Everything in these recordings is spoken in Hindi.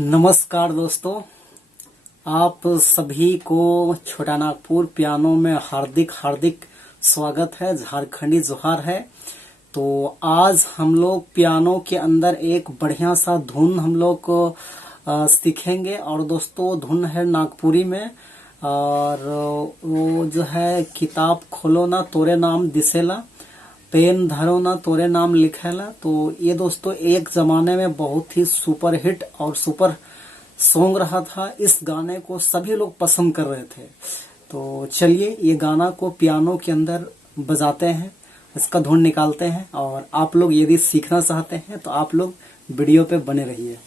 नमस्कार दोस्तों। आप सभी को छोटा नागपुर पियानो में हार्दिक हार्दिक स्वागत है। झारखंडी जोहार है। तो आज हम लोग पियानो के अंदर एक बढ़िया सा धुन हम लोग सीखेंगे। और दोस्तों धुन है नागपुरी में। और वो जो है, किताब खोलो ना तोरे नाम दिसेला, पेन धरो ना तोरे नाम लिखेला। तो ये दोस्तों एक जमाने में बहुत ही सुपर हिट और सुपर सॉन्ग रहा था। इस गाने को सभी लोग पसंद कर रहे थे। तो चलिए ये गाना को पियानो के अंदर बजाते हैं, इसका धुन निकालते हैं। और आप लोग यदि सीखना चाहते हैं तो आप लोग वीडियो पे बने रहिए।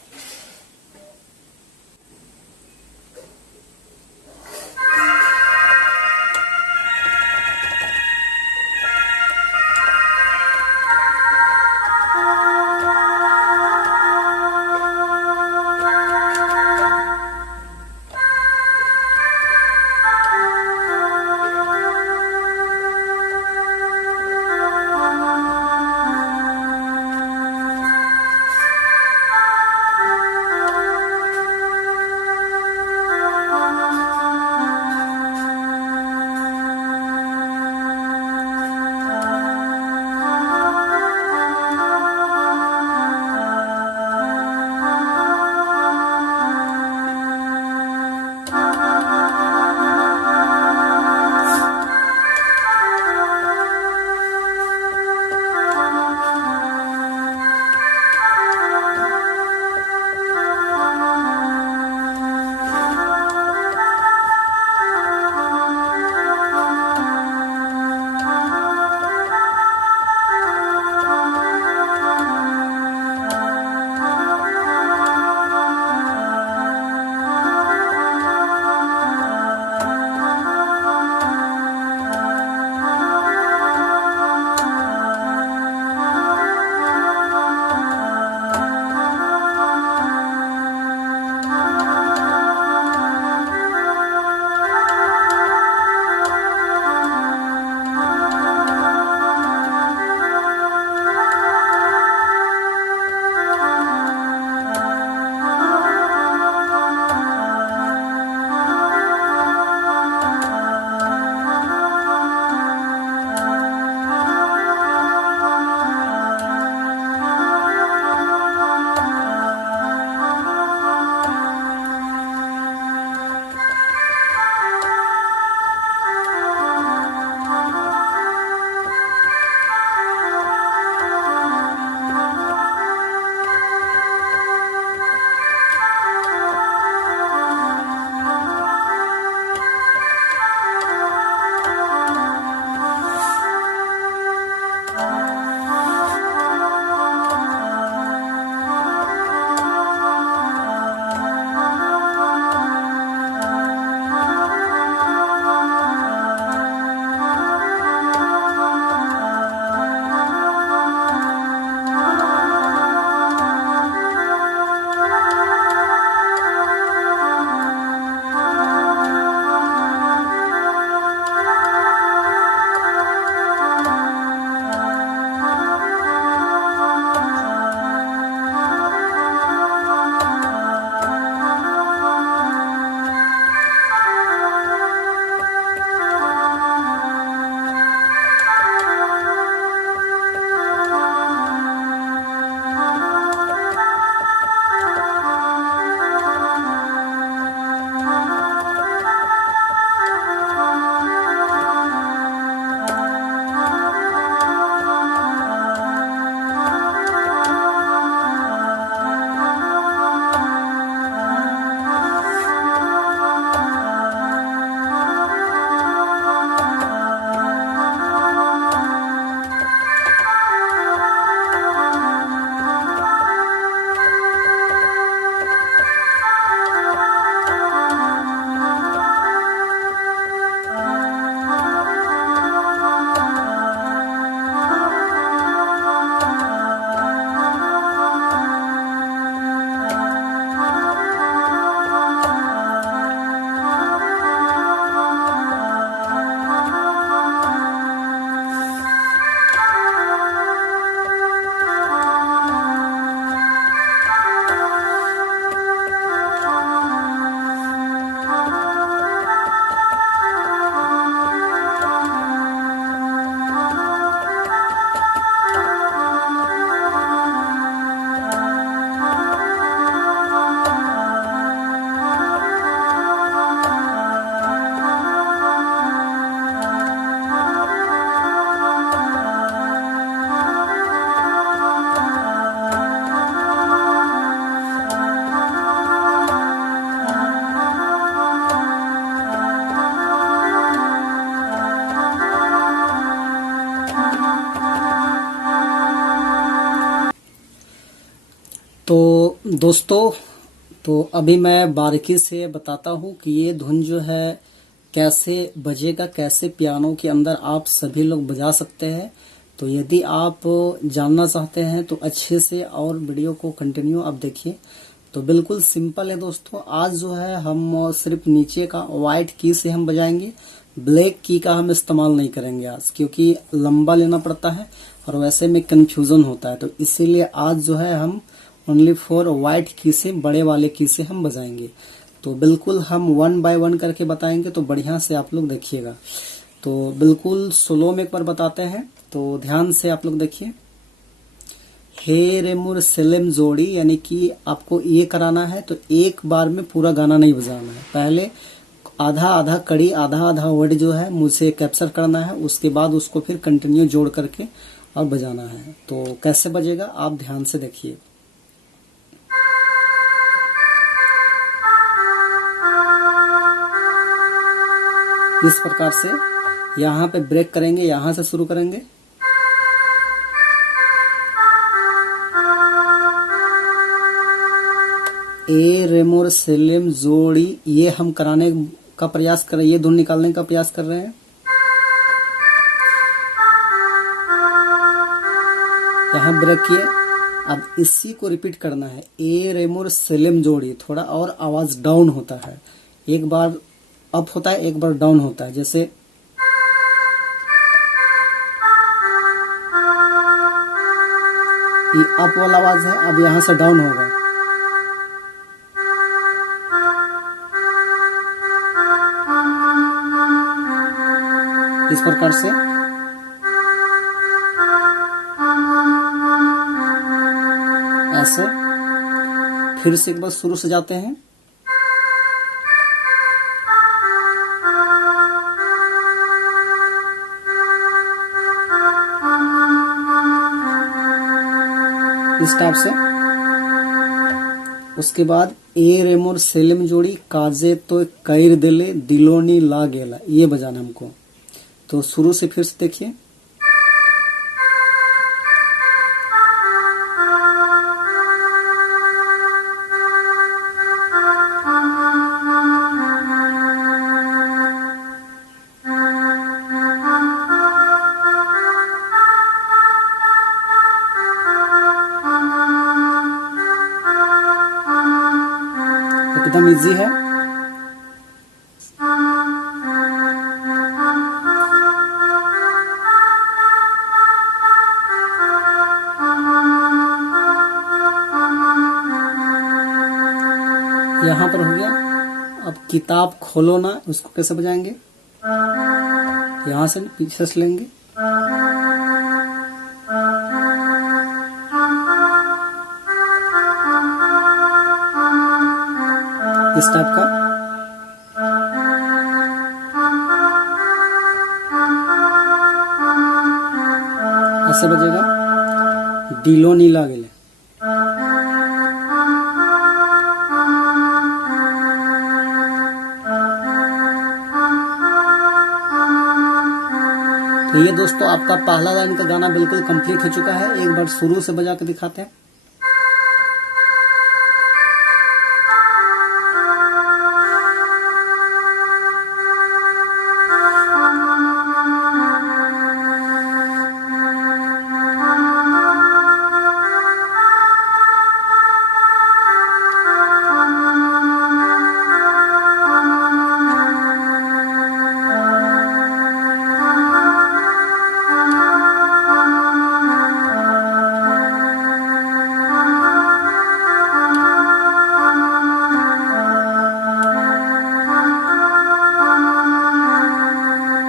तो दोस्तों, तो अभी मैं बारीकी से बताता हूँ कि ये धुन जो है कैसे बजेगा, कैसे पियानो के अंदर आप सभी लोग बजा सकते हैं। तो यदि आप जानना चाहते हैं तो अच्छे से और वीडियो को कंटिन्यू आप देखिए। तो बिल्कुल सिंपल है दोस्तों। आज जो है हम सिर्फ नीचे का व्हाइट की से हम बजाएंगे, ब्लैक की का हम इस्तेमाल नहीं करेंगे आज, क्योंकि लंबा लेना पड़ता है और वैसे में कंफ्यूजन होता है। तो इसीलिए आज जो है हम ओनली फॉर व्हाइट की से, बड़े वाले की से हम बजाएंगे। तो बिल्कुल हम 1 बाय 1 करके बताएंगे, तो बढ़िया से आप लोग देखिएगा। तो बिल्कुल स्लो में एक बार बताते हैं, तो ध्यान से आप लोग देखिए। हे रे मोर सेलेम जोड़ी, यानी कि आपको ये कराना है तो एक बार में पूरा गाना नहीं बजाना है। पहले आधा आधा कड़ी, आधा आधा वर्ड जो है मुझे कैप्चर करना है, उसके बाद उसको फिर कंटिन्यू जोड़ करके और बजाना है। तो कैसे बजेगा आप ध्यान से देखिए। इस प्रकार से यहाँ पे ब्रेक करेंगे, यहाँ से शुरू करेंगे। ए रेमोर सेलेम जोड़ी, ये हम कराने का प्रयास कर रहे हैं, ये धुन निकालने का प्रयास कर रहे हैं। यहाँ ब्रेक किए। अब इसी को रिपीट करना है। ए रेमोर सेलेम जोड़ी, थोड़ा और आवाज डाउन होता है, एक बार अप होता है, एक बार डाउन होता है। जैसे ये अप वाला आवाज है, अब यहां से डाउन होगा। इस प्रकार से ऐसे फिर से एक बार शुरू से जाते हैं। इस टाइप से। उसके बाद ए रेमोर सेलेम जोड़ी, काजे तो कैर दिले दिलोनी ला गेला, ये बजाना हमको। तो शुरू से फिर से देखिए। एकदम इजी है। यहाँ पर हो गया। अब किताब खोलो ना, उसको कैसे बजाएंगे? यहाँ से पीछे से लेंगे। इस टाइप का। ऐसे बजेगा। दिलो नीला गेले। तो ये दोस्तों आपका पहला लाइन का गाना बिल्कुल कंप्लीट हो चुका है। एक बार शुरू से बजा के दिखाते हैं।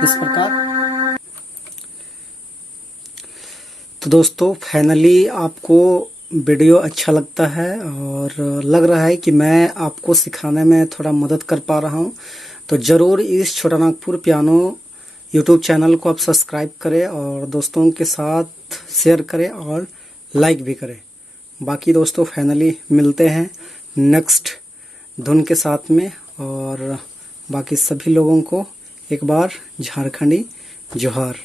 इस प्रकार। तो दोस्तों फाइनली आपको वीडियो अच्छा लगता है और लग रहा है कि मैं आपको सिखाने में थोड़ा मदद कर पा रहा हूँ, तो ज़रूर इस छोटा नागपुर पियानो यूट्यूब चैनल को आप सब्सक्राइब करें और दोस्तों के साथ शेयर करें और लाइक भी करें। बाकी दोस्तों फाइनली मिलते हैं नेक्स्ट धुन के साथ में, और बाकी सभी लोगों को एक बार झारखंडी जोहार।